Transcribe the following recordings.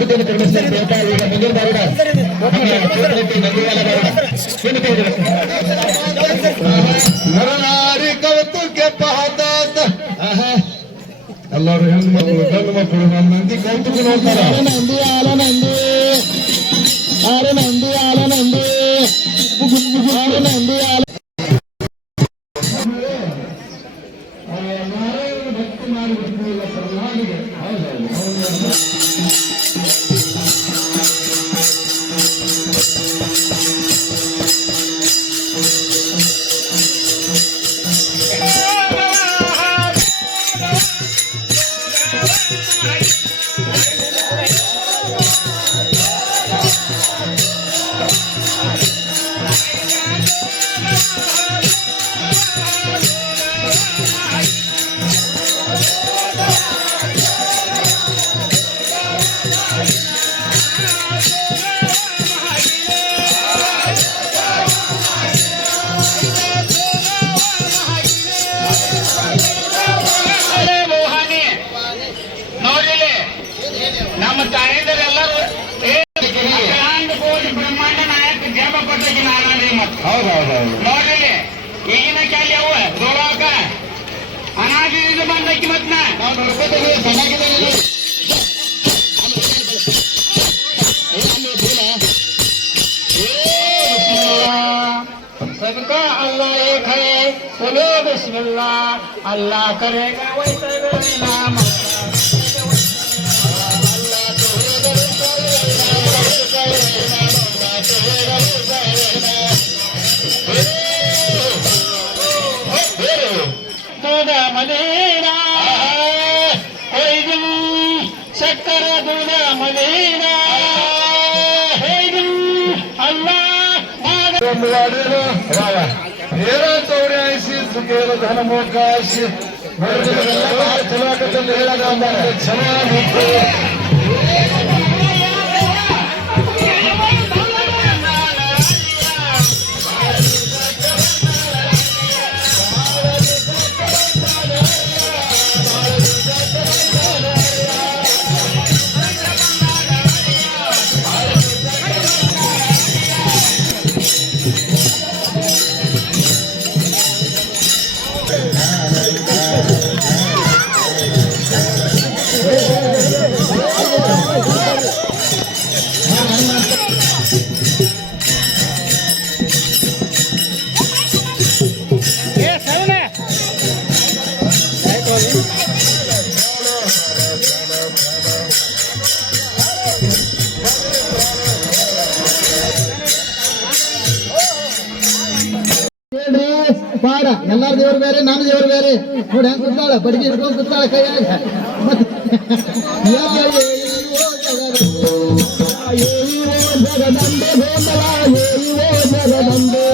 ಅದ್ಭುತವನ್ನು ನಿರ್ಮಿಸಿದ ದೇವತಾ ಈಗ ಮುಂದಿನ ಬಾರುಡ ನರನಾರಿ ಕೌತುಕೆ ಪಾಹತಾತ ಎಲ್ಲರೂ ಹೆಣ್ಮಕ್ಳು ಗಂಡು ಮಕ್ಕಳು ನನ್ನ ನಂದಿ ಕೌತುಕ ನೋಡ್ತಾರ. ನಂದಿ ಆಲ ನಂದಿ ಆರ ನಂದಿ ಆಲ ನಂದಿ ಆರ ನಂದಿ ಆಲ ನಾರಾಯಣ ಭಕ್ತಿ ಮಾಡಿ ಬಿಟ್ಟಿಲ್ಲ ಪ್ರಹ್ಲಾದಿಗೆ. ನಮ್ಮ ತಾಯಂದರೆಲ್ಲರೂ ಕೋಟಿ ಬ್ರಹ್ಮಾಂಡ ನಾಯಕ ಜಪ ಪಟ್ಟಕ್ಕೆ ನಾರಾಯಣ ನೋಡ್ರಿ ಈಗಿನ ಕಾಲಿ ಅವು ನೋಡಾಕ ಅನಾಜಿನಿಂದ ಬಂದಕ್ಕೆ ಮತ್ सबका अल्लाह एक है बोलो बिस्मिल्लाह अल्लाह करेगा वैसे नाम दूध मदीना कोई दिन शक्कर दूध मदीना अल्लाह 84 ಸುಖೇಲ ಧನ ಮೋಕಾಶಿ ಚಲಾಕದಲ್ಲಿ ಹೇಳದ ಚೆನ್ನಾಗಿತ್ತು. ಪಾಡ ಎಲ್ಲಾರ ದೇವ್ರು ಬೇರೆ ನಮ್ಮ ದೇವ್ರು ಬೇರೆ ನೋಡಿ ಹೆಂಗ್ ಕೂತಾಳ ಬಡಗಿ ಹಿಡ್ಕೊಂಡು ಕೂತಾಳ ಕೈಯಾಗ ಜಗದಂಬೆ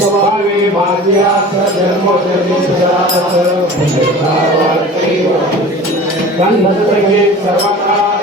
भावे माझ्यास जन्मोजन्मी सर्वांना